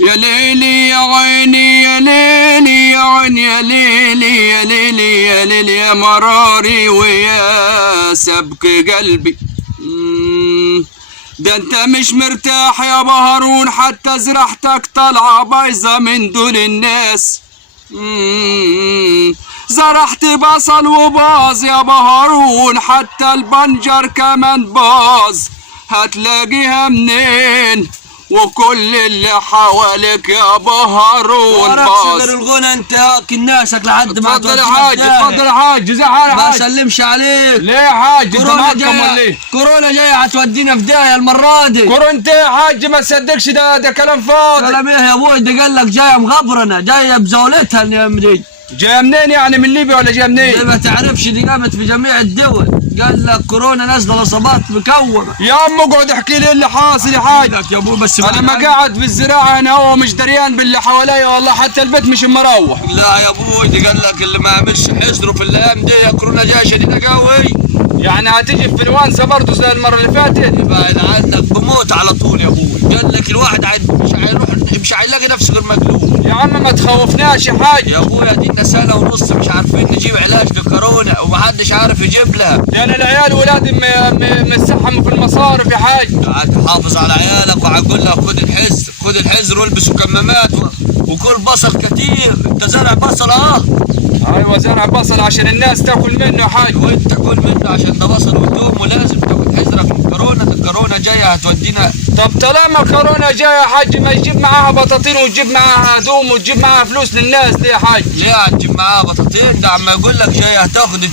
يا ليلي يا عيني يا ليلي يا عيني يا ليلي يا ليلي يا ليلي يا مراري ويا سبك قلبي. ده انت مش مرتاح يا بهارون، حتى زرعتك طالعة بايظة من دول الناس. زرعت بصل وباظ يا بهارون، حتى البنجر كمان باظ. هتلاقيها منين وكل اللي حواليك يا بهارون باظ؟ غير الغنى انت كناسك لحد ما اتفضل يا حاج، اتفضل يا حاج، زعل يا ما حاج. اسلمش عليك. ليه يا حاج؟ انت معكم ولا ايه؟ كورونا جايه هتودينا في داهيه المره دي. كورونا يا حاج؟ ما تصدقش، ده كلام فاضي. كلام ايه يا ابوي؟ ده قال لك جايه مغبرنه، جايه بزولتها الايام دي. جايه منين يعني؟ من ليبيا ولا جايه منين؟ دي ما تعرفش، دي قامت في جميع الدول. قال لك كورونا نازله الاصابات مكومه. يا عم اقعد احكي لي اللي حاصل يا حاج. يا ابوي بس انا ما قاعد في الزراعه هنا، هو مش دريان باللي حواليا والله، حتى البيت مش مروح. لا يا ابوي، دي قال لك اللي ما عملش حذره في الايام دي يا كورونا جايه شديده قوي. يعني هتيجي في انفلونزا برضه زي المره اللي فاتت؟ يبعد عنك بموت على طول يا ابوي. قال لك الواحد مش هيروح، مش هيلاقي نفسه غير مقلوب. يا عم ما تخوفناش يا حاج. يا ابويا دينا سنه ونص مش عارفين نجيب علاج للكورونا ومحدش عارف يجيب لها. يعني العيال ولادي مسحموا في المصارف يا حاج. حافظ على عيالك وهقول لك خد الحذر، خد الحذر والبسوا كمامات وكل بصل كتير. انت زارع بصل ايوه زرع بصل عشان الناس تاكل منه يا حاج. وانت كل منه عشان ده بصل وتوم، ولازم تاخد حذرك من الكورونا. الكورونا جايه هتودينا. طب طالما كورونا جايه يا حاج، ما يجيب معاها بطاطين وتجيب معاها هدوم وتجيب معاها فلوس للناس دي يا حاج؟ ليه هتجيب معاها بطاطين؟ ده عم يقول لك جايه هتاخد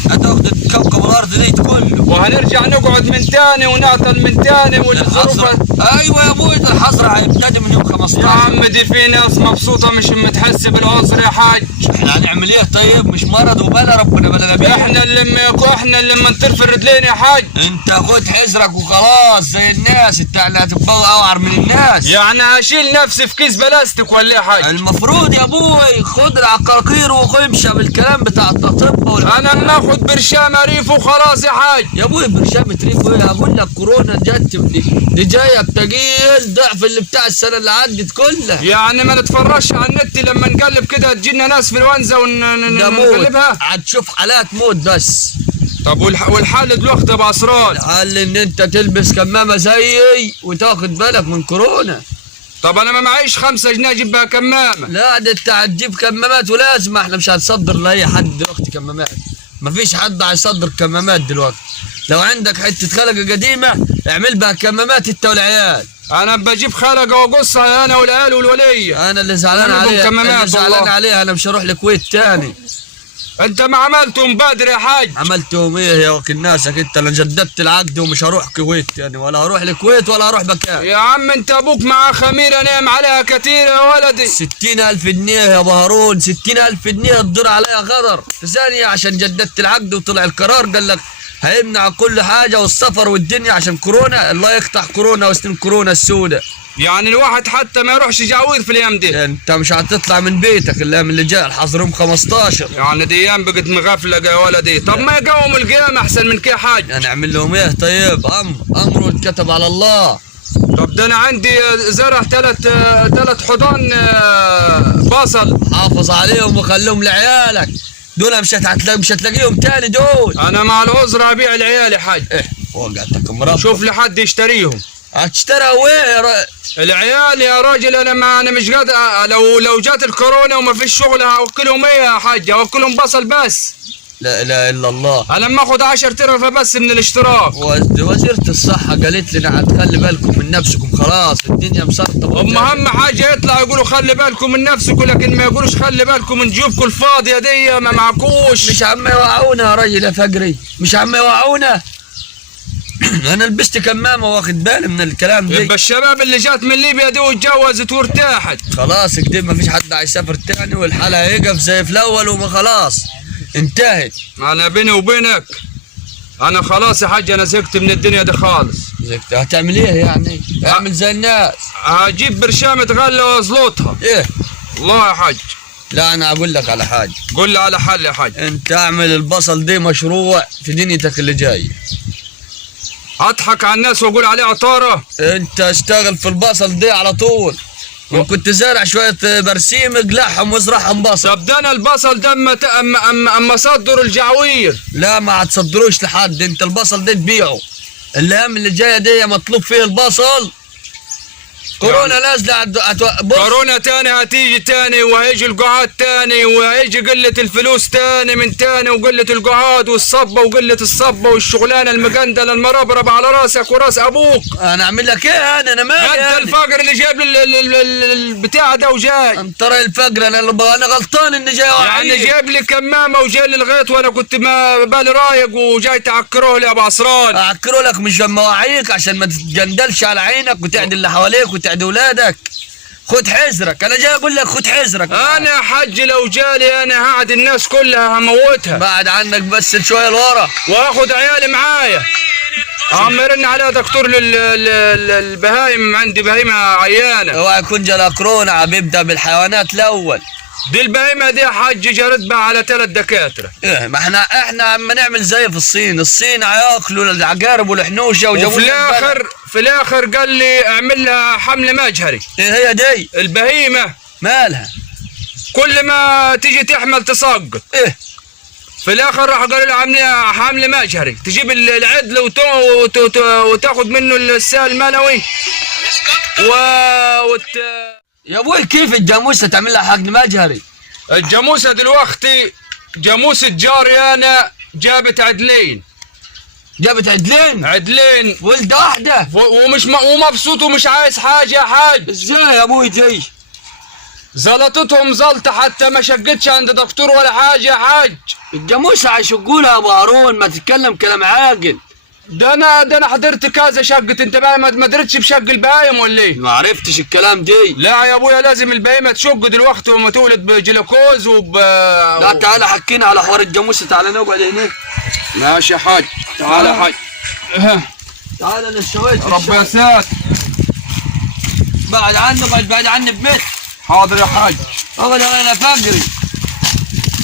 كوكب الارض دي كله، وهنرجع نقعد من تاني ونعطل من تاني والظروف. ايوه يا ابوي، ده الحظر هيبتدي من يوم 15. يا عم دي في ناس مبسوطه مش متحس بالعذر يا حاج. احنا هنعمل ايه طيب؟ مش مرض وبلا ربنا بلا نبي. احنا اللي منطير في الرجلين يا حاج. انت خد حذرك وخلاص زي الناس. انت هتبقى اوعر من الناس. يعني هشيل نفسي في كيس بلاستيك ولا ايه يا حاج؟ المفروض يا ابوي خد العقاقير وامشي بالكلام بتاع الطب. انا بناخد برشام ريف وخلاص يا حاج. يا ابوي برشامة ريف ايه؟ اقول لك كورونا جت دي جايه بتقيل ضعف اللي بتاع السنه اللي عدت كلها. يعني ما نتفرجش على النت لما نقلب كده تجينا ناس في الونزه ونقلبها؟ هتشوف حالات موت بس. طب والحل دلوقتي ابو اسرار؟ الحل ان انت تلبس كمامه زيي وتاخد بالك من كورونا. طب انا ما معيش 5 جنيه اجيب بها كمامه. لا ده انت هتجيب كمامات ولازم. احنا مش هنصدر لاي حد دلوقتي كمامات. مفيش حد هيصدر كمامات دلوقتي. لو عندك حته خلقه قديمه اعمل بها كمامات انت والعيال. انا بجيب خلقه واقصها انا والعيال والوليه. انا اللي زعلان عليها، اللي زعلان عليها. انا مش هروح الكويت تاني. انت ما عملتهم بدري يا حاج. عملتهم ايه يا وكيل ناسك انت؟ انا جددت العقد ومش هروح كويت يعني، ولا هروح الكويت ولا هروح مكان. يا عم انت ابوك معاه خميره نام عليها كتير يا ولدي. 60,000 جنيه يا بهارون، 60,000 جنيه تدور عليها غدر في ثانيه عشان جددت العقد وطلع القرار قال لك هيمنع كل حاجه والسفر والدنيا عشان كورونا. الله يقطع كورونا وسنين كورونا السوداء. يعني الواحد حتى ما يروحش جعوير في الايام دي. انت مش هتطلع من بيتك الايام اللي جاي، الحظر 15. يعني دي ايام بقت مغفله يا ولدي. طب ما يقوموا القيامه احسن من كده حاج. هنعمل لهم ايه طيب؟ امره اتكتب على الله. طب ده انا عندي زرع ثلاث حضان بصل. حافظ عليهم وخليهم لعيالك دول. مش هتلاقيهم تاني دول. انا مع العذر ابيع العيال يا حاج. ايه وقعتك مربى. شوف لي حد يشتريهم. هتشترى وين العيال يا راجل؟ انا مش قادر. لو جات الكورونا وما فيش شغل هوكلهم ايه يا حاج؟ هوكلهم بصل بس. لا اله الا الله. انا لما اخد 10 ترغفه بس من الاشتراك. وزيرة الصحة قالت لنا هتخلي بالكم من نفسكم خلاص الدنيا مسرطبة. هم اهم حاجة يطلعوا يقولوا خلي بالكم من نفسكم، لكن ما يقولوش خلي بالكم من جيوبكم الفاضية دي ما معكوش. مش عم يوعونا يا راجل يا فقري، مش عم يوعونا. انا لبست كمامة واخد بالي من الكلام ده. يبقى الشباب اللي جات من ليبيا دي واتجوزت وارتاحت خلاص كده ما فيش حد هيسافر تاني والحالة هيقف زي في الاول وما خلاص انتهت. انا بيني وبينك انا خلاص يا حاج، انا زهقت من الدنيا دي خالص. زهقت؟ هتعمل ايه يعني؟ اعمل زي الناس. هجيب برشامة غلة وازلطها. ايه والله يا حاج. لا انا اقول لك على حاجة. قول لي على حل يا حاج. انت اعمل البصل دي مشروع في دنيتك اللي جاي. اضحك على الناس واقول عليه عطارة؟ انت اشتغل في البصل دي على طول. وكنت زارع شويه برسيم اقلعهم وازرعهم بصل. طب ده انا البصل ده اما صدروا الجعوير. لا ما هتصدروش لحد، انت البصل ده تبيعه. الايام اللي جايه دي مطلوب فيه البصل. كورونا نازله كورونا تاني هتيجي تاني، وهيجي القعاد تاني، وهيجي قلة الفلوس تاني من تاني، وقلة القعاد والصبة وقلة الصبة والشغلانة المجندلة المربرب على راسك وراس ابوك. انا اعمل لك ايه؟ انا مالي انت يعني. الفقر اللي جايب البتاع ده وجاي. انت ترى الفقر انا غلطان اني جاي يعني جايب لي كمامة وجاي لي الغيط وانا كنت ما بالي رايق وجاي تعكروه لي يا ابو عصران. اعكره لك مش مواعيك عشان ما تتجندلش على عينك وتعدي اللي حواليك وتعدي اولادك. خد حذرك، انا جاي اقول لك خد حذرك. انا يا حج لو جالي انا هقعد الناس كلها هموتها. بعد عنك بس شويه لورا واخد عيالي معايا. عمرنا على دكتور للبهايم، عندي بهيمه عيانه. اوعى يكون جالها كورونا، بيبدا بالحيوانات الاول. دي البهيمه دي يا حج جرت بها على 3 دكاتره. ايه ما احنا عم نعمل زي في الصين هياكلوا العقارب والحنوشه وفي الاخر قال لي اعمل لها حمل مجهري. ايه هي دي؟ البهيمه مالها؟ كل ما تيجي تحمل تسقط. ايه في الاخر راح قالوا لي عاملين حمل مجهري، تجيب العدل وتاخد منه السائل المنوي يا ابوي كيف الجاموسه تعمل لها حقن مجهري؟ الجاموسه دلوقتي جاموسه جاري انا جابت عدلين. جابت عدلين ولده واحده ومبسوط ومش عايز حاجه يا حاج. ازاي يا ابوي دي؟ زلطتهم زلطه حتى ما شقتش عند دكتور ولا حاجه يا حاج. الجاموسه هيشقولها يا ابو هارون، ما تتكلم كلام عاقل. ده انا حضرت كذا شقة. انت بقى ما درتش بشق البهايم ولا ايه؟ ما عرفتش الكلام دي. لا يا ابويا لازم البهيمه تشق دلوقتي وما تولد بجلوكوز لا تعالى حكينا على حوار الجاموسه، تعالى نقعد هنا. ماشي يا حاج، تعالى يا حاج. تعالى انا سويت ربنا ساتر. بعد عني بعد عني بمتر. حاضر يا حاج. اقعد انا فقري.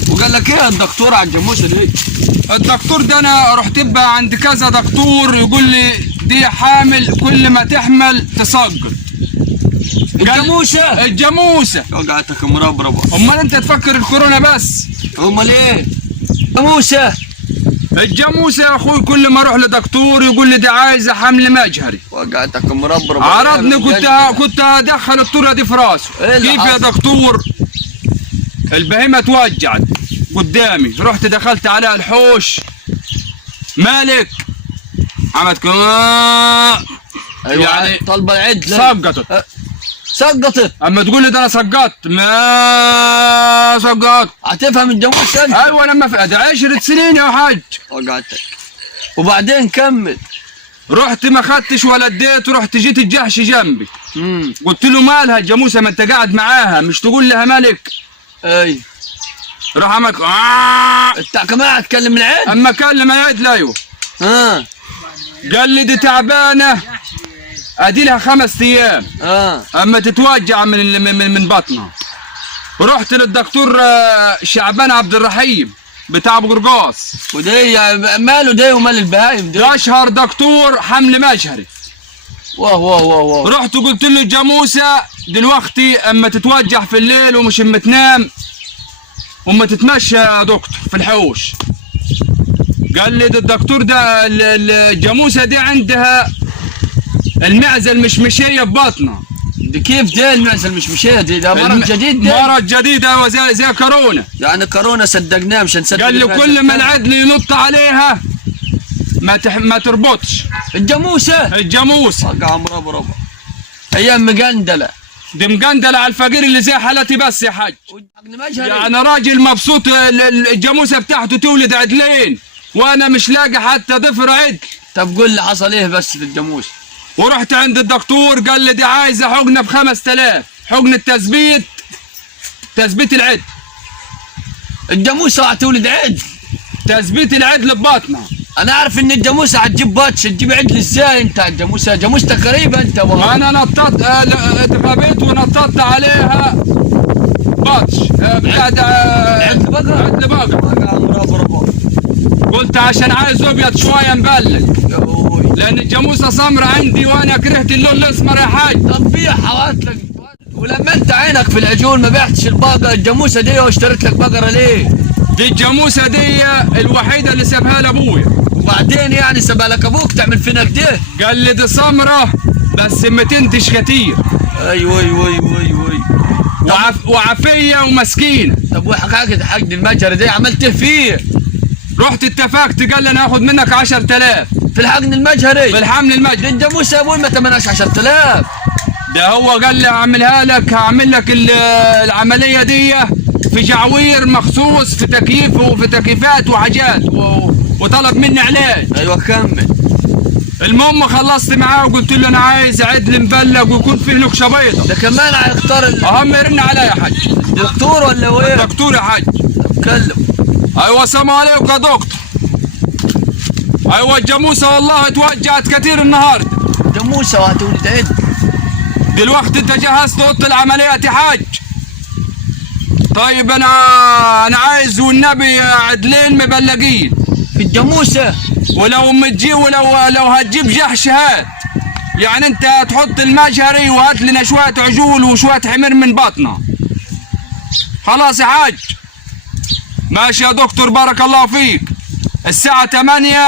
وقال لك ايه الدكتور على الجاموسه دي؟ الدكتور ده انا رحت بقى عند كذا دكتور يقول لي دي حامل كل ما تحمل تسقط. الجاموسه وقعتك مربربه. امال انت تفكر الكورونا بس؟ امال ايه؟ الجاموسه يا اخوي كل ما اروح لدكتور يقول لي دي عايزه حمل مجهري. وقعتك مربربه. عرضني كنت ادخل الطوره دي في راسه. كيف يا دكتور؟ البهيمه توجعت قدامي، رحت دخلت عليها الحوش. مالك؟ عملت أيوة يعني طلبه العدل. سقطت. اما تقول لي ده انا سقطت، ما سقطت. هتفهم الجاموسه انت؟ ايوه لما ده 10 سنين يا حاج. وقعتك. وبعدين كمل. رحت ما خدتش ولا اديت، رحت جيت الجحش جنبي. قلت له مالها الجاموسه ما انت قاعد معاها، مش تقول لها مالك؟ اي راح عمل انت كمان هتكلم العيد؟ اما اكلم العيد ايوه. قال لي دي تعبانه ادي لها 5 ايام. اما تتوجع من بطنها. رحت للدكتور شعبان عبد الرحيم بتاع ابو قرقاص. ودي ماله دي ومال البهايم دي؟ ده اشهر دكتور حمل مجهري. واو رحت قلت له الجاموسه دلوقتي اما تتوجع في الليل ومش اما تنام وما تتمشى يا دكتور في الحوش. قال لي ده الدكتور ده الجاموسه دي عندها المعزه المشمشيه ببطنها. دي كيف دي المعزه المشمشيه دي؟ ده مرض جديد ده. مرض جديد ايوه زي كورونا. يعني كورونا صدقناه مش هنصدق. قال لي كل ما العدل ينط عليها ما تربطش. الجاموسه وقع مربربه. ايام مقندله. دي مقندله على الفقير اللي زي حالتي بس يا حاج. يعني راجل مبسوط الجاموسه بتاعته تولد عدلين وانا مش لاقي حتى ضفر عدل. طب قول لي حصل ايه بس في الجاموسه؟ ورحت عند الدكتور قال لي دي عايزه حقنه ب5000، حقنه تثبيت العدل. الجاموسه هتولد عدل؟ تثبيت العدل ببطنها. انا اعرف ان الجاموسه هتجيب بطش، تجيب عدل ازاي انت؟ الجاموسه جاموستك غريبه انت. ما انا نططت اتغبيت ونططت عليها بطش بتاع عدل بقره. قلت عشان عايز ابيض شويه مبلل، لان الجاموسه سمرة عندي وانا كرهت اللون الاسمر يا حاج. طب بيعها وهات لك ولما انت عينك في العجول ما بعتش البقره الجاموسه دي واشتريت لك بقره ليه؟ دي الجاموسه دي الوحيده اللي سابها لابويا. وبعدين يعني سابها لك ابوك تعمل فينا كده؟ قال لي دي سمره بس ما تنتش كتير. ايوه ايوه ايوه ايوه وعافيه ومسكينه. طب وحكايه حقن المجهر دي عملت ايه فيه؟ رحت اتفقت قال لي انا هاخد منك 10000 في الحقن المجهري؟ في الحمل المجهري. الجاموسه يا ابوي ما تمناش 10000. ده هو قال لي هعملها لك، هعمل لك العمليه دي في جعوير مخصوص في تكييف وفي تكييفات وحاجات وطلب مني علاج. ايوه كمل. المهم خلصت معاه وقلت له انا عايز عدل مبلغ ويكون فيه نكشه بيضه. ده كمان هيختار اهم يرن عليا يا حاج. دكتور ولا هو ايه؟ دكتور يا حاج. اتكلم. ايوه السلام عليكم يا دكتور. ايوه الجاموسه والله توجعت كتير النهارده. جاموسه وهتولد عد. دلوقتي انت جهزت اوضه العمليات يا حاج؟ طيب انا عايز والنبي عدلين مبلغين في الجاموسه. ولو هتجيب جحش هات. يعني انت هتحط المجهري وهات لنا شويه عجول وشويه حمير من بطنه. خلاص يا حاج. ماشي يا دكتور بارك الله فيك. الساعه 8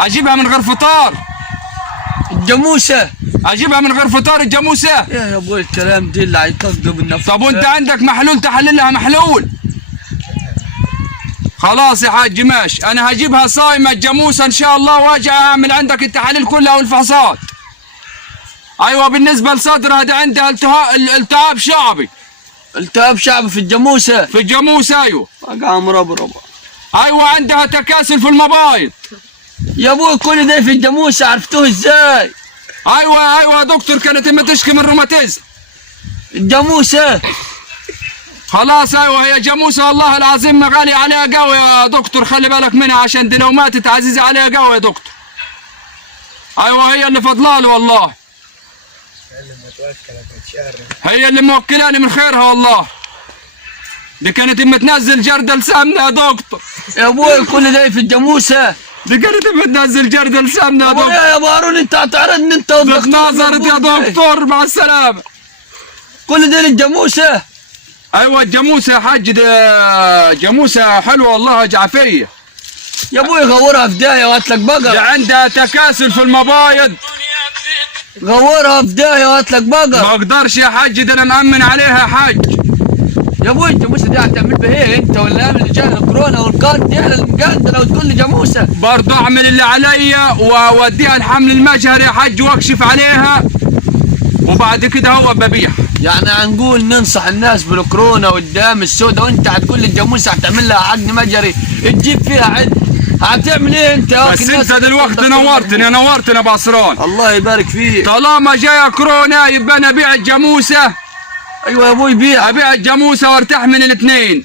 اجيبها من غير فطار. الجاموسه اجيبها من غير فطار الجاموسه؟ يا ابوي الكلام دي اللي هيطقب النفس. طب وانت عندك محلول تحلل لها محلول؟ خلاص يا حاج ماشي. انا هجيبها صايمه الجاموسه ان شاء الله واجي اعمل عندك التحاليل كلها والفحوصات. ايوه بالنسبه لصدرها ده عندها التهاب شعبي. التهاب شعبي في الجاموسه؟ في الجاموسه ايوه. وقع مربربه. ايوه عندها تكاسل في المبايض. يا ابوي كل ده في الجاموسه عرفتوه ازاي؟ ايوه يا دكتور كانت اما تشكي من روماتيزم. الجاموسه خلاص ايوه هي جاموسه والله العظيم غالي عليها قوي يا دكتور، خلي بالك منها عشان دي لو ماتت عزيزه عليها قوي يا دكتور. ايوه هي اللي فضلالي والله. هي اللي موكلاني من خيرها والله. دي كانت اما تنزل جردل سمنه يا دكتور. يا ابوي كل ده في الجاموسه؟ دي كانت اما تنزل جردل سمنه يا دكتور. يا ابو هارون انت هتعرضني انت والدكتور. نظرت يا دكتور مع السلامه. كل ده للجاموسه؟ ايوه الجاموسه يا حاج ده جاموسه حلوه والله جعفيه. يا ابوي غورها في داهيه وهات لك بقره. دي عندها تكاسل في المبايض. غورها في داهيه وهات لك بقره. ما اقدرش يا حاج ده انا مأمن عليها يا حاج. يا ابوي الجاموسه دي هتعمل بها ايه انت ولا اعمل اللي جاي الكورونا والقاد دي على المقاد لو تقول لي جاموسه؟ برضه اعمل اللي عليا واوديها الحمل المجهري يا حاج واكشف عليها وبعد كده هو ببيع. يعني هنقول ننصح الناس بالكورونا والدام السوداء وانت هتقول لي الجاموسه هتعمل لها حقن مجهري تجيب فيها عد. هتعمل ايه انت يا بس انت دلوقتي نورتني يا ابو عصران. الله يبارك فيك. طالما جايه كورونا يبقى انا ابيع الجاموسه. ايوه يا ابوي بيع. ابيع الجاموسه وارتاح من الاثنين.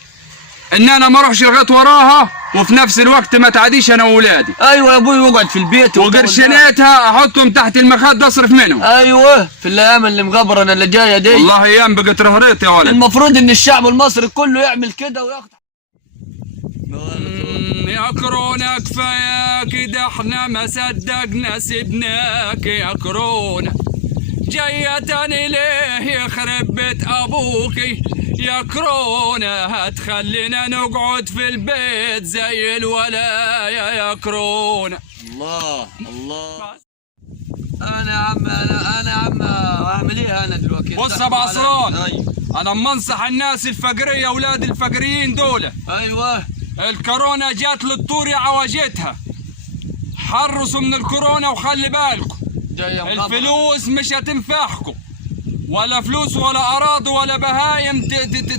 ان انا ما اروحش لغايه وراها وفي نفس الوقت ما تعديش انا واولادي. ايوه يا ابوي واقعد في البيت وقرشيناتها احطهم تحت المخده اصرف منهم. ايوه في الايام اللي مغبرنا اللي جايه دي. والله ايام بقت رهريط يا ولد. المفروض ان الشعب المصري كله يعمل كده وياخد. يا كورونا كفايه كده احنا ما صدقنا سيبناك يا كورونا. جايه تاني ليه يخرب بيت ابوكي يا كورونا. هتخلينا نقعد في البيت زي الولايه يا كورونا. الله انا يا عم انا يا عم اعمل ايه انا دلوقتي؟ بص يا ابو عصران. انا منصح الناس الفقريه اولاد الفقريين دول. ايوه الكورونا جات للطور عواجتها. حرصوا من الكورونا وخلي بالكم الفلوس مش هتنفعكم ولا فلوس ولا اراضي ولا بهايم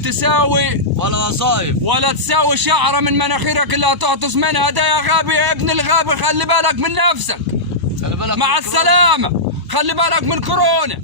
تساوي ولا وظايف ولا تساوي شعره من مناخيرك اللي هتعطس منها. ده يا غبي يا ابن الغبي خلي بالك من نفسك. خلي بالك مع السلامه. خلي بالك من كورونا.